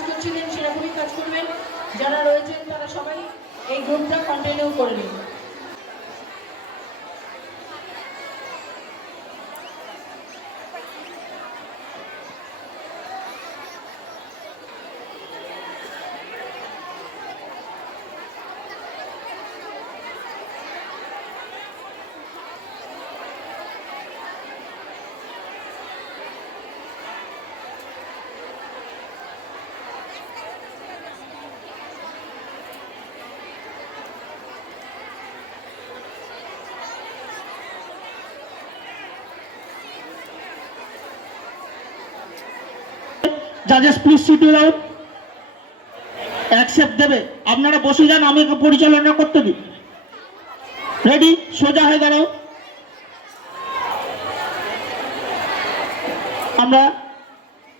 কাজ করছিলেন সেরকমই কাজ করবেন। যারা রয়েছেন তারা সবাই এই গ্রুপটা কন্টিনিউ করে নিন। জাজেস প্লিজ সিট আউট। অ্যাকসেপ্ট দেবে, আপনারা বসে যান, আমি পরিচালনা করতে দিই। রেডি, সোজা হয়ে দাঁড়াও। আমরা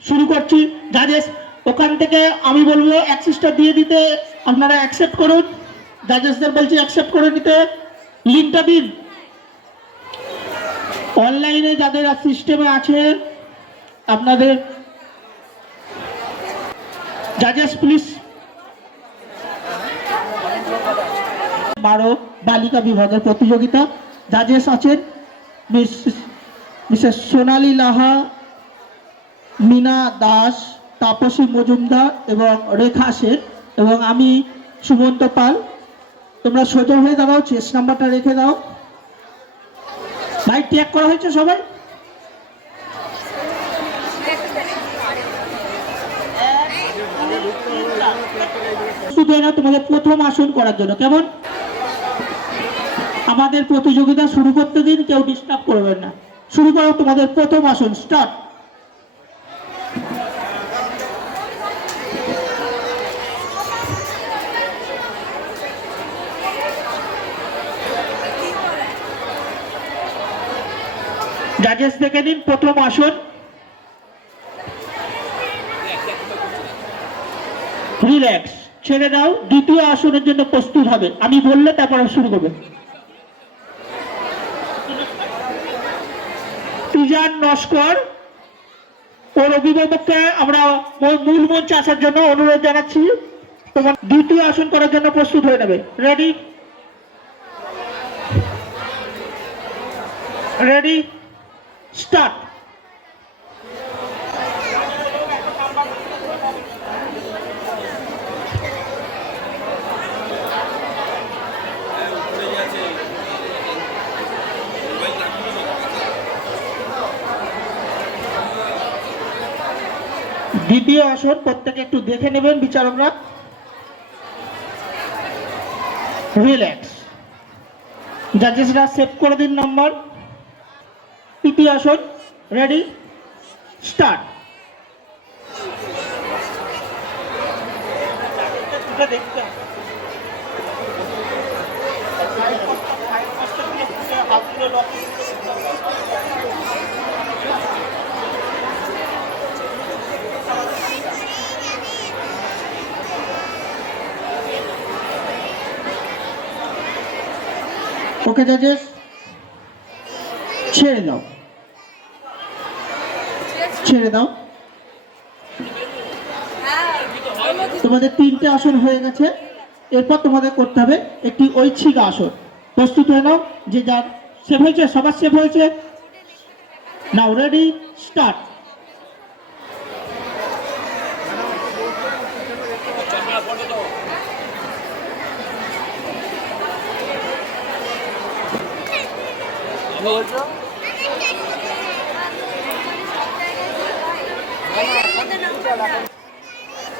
শুরু করছি। জাজেস ওখান থেকে আমি বলবো অ্যাক্সেসটা দিয়ে দিতে, আপনারা অ্যাকসেপ্ট করুন। জাজেসদের বলছি অ্যাকসেপ্ট করে নিতে, লিঙ্কটা দিন। অনলাইনে যাদের সিস্টেমে আছে আপনাদের জাজেস প্লিজ। 12 বালিকা বিভাগের প্রতিযোগিতা। জাজেস আছেন মিসেস সোনালী লাহা, মিনা দাস, তাপসী মজুমদার এবং রেখা সেন এবং আমি সুমন্ত পাল। তোমরা সোজা হয়ে দাঁড়াও, চেস্ট নাম্বারটা রেখে দাও। ভাই ট্যাগ করা হয়েছে সবাই? শুধু না তোমাদের প্রথম আসন করার জন্য, কেমন? আমাদের প্রতিযোগিতা শুরু করতে দিন, কেউ ডিস্টার্ব করবেন না। শুরু করো তোমাদের প্রথম আসন, স্টার্ট। জাজেস দেখে নিন প্রথম আসন। রিল্যাক্স, ছেড়ে দাও। দ্বিতীয় আসনের জন্য প্রস্তুত হবে, আমি বললে তারপরে শুরু করবে। তিজান নস্কর, ওর অভিভাবককে আমরা মূল মঞ্চে আসার জন্য অনুরোধ জানাচ্ছি। তোমার দ্বিতীয় আসন করার জন্য প্রস্তুত হয়ে নেবে। Ready, ready, start. দ্বিতীয় আসন প্রত্যেকে একটু দেখে নেবেন বিচারকরা। রিল্যাক্স, জাজেসরা সেভ করে দিন নাম্বার। তৃতীয় আসন, রেডি, স্টার্ট। ওকে জাজেস, ছেড়ে দাও, ছেড়ে দাও। তোমাদের 3টে আসন হয়ে গেছে। এরপর তোমাদের করতে হবে একটি ঐচ্ছিক আসন। প্রস্তুত হয়ে নাও। যে যার সেভ হয়েছে, সবার সেভ হয়েছে। নাও রেডি, স্টার্ট।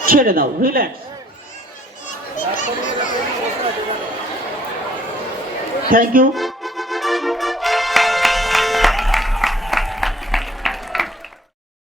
ছেড়ে দাও, রিল্যাক্স। Thank you.